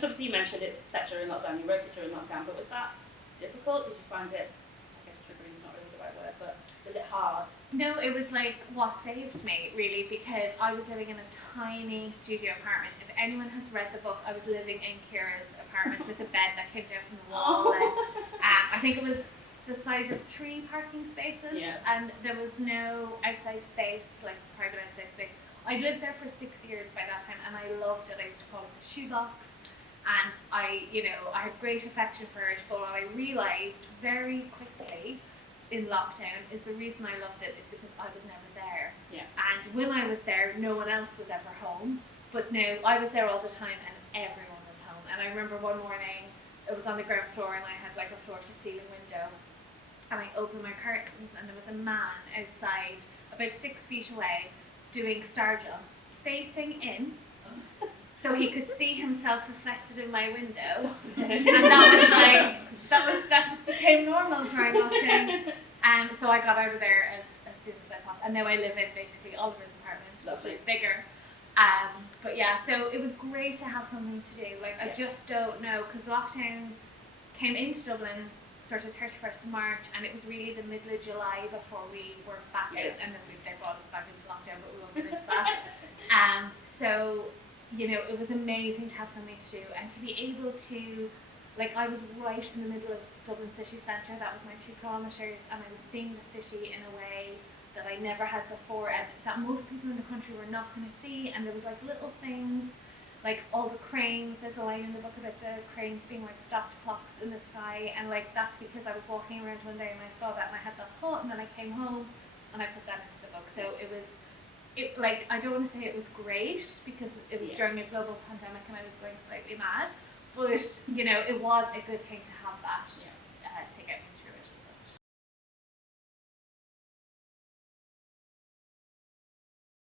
so obviously you mentioned it's set during lockdown, you wrote it during lockdown, but was that difficult? Did you find it, I guess triggering is not really the right word, but was it hard? No, it was like what saved me, really, because I was living in a tiny studio apartment. If anyone has read the book, I was living in Ciara's apartment with a bed that came down from the wall. And, I think it was the size of 3 parking spaces, and there was no outside space, like private outside space. I'd lived there for 6 years by that time, and I loved it. I used to call it the shoebox, and I had great affection for it. But what I realised very quickly in lockdown is the reason I loved it is because I was never there. Yeah. And when I was there, no one else was ever home. But now I was there all the time, and everyone was home. And I remember one morning, it was on the ground floor, and I had like a floor-to-ceiling window. And I opened my curtains, and there was a man outside, about 6 feet away, doing star jumps, facing in, so he could see himself reflected in my window. And that just became normal during lockdown. So I got out of there as soon as I possible. And now I live in basically Oliver's apartment, which is bigger. But yeah, so it was great to have something to do. Like, I just don't know, because lockdown came into Dublin sort of 31st of March, and it was really the middle of July before we were back out, and then they brought us back into lockdown, but we won't get into that. So, it was amazing to have something to do, and to be able to, like, I was right in the middle of Dublin city centre. That was my 2 kilometres, and I was seeing the city in a way that I never had before, and that most people in the country were not going to see. And there was like little things, like all the cranes. There's a line in the book about the cranes being like stopped clocks in the sky, and like that's because I was walking around one day and I saw that, and I had that thought, and then I came home and I put that into the book. So like, I don't want to say it was great because it was during a global pandemic and I was going slightly mad, but it was a good thing to have that to get me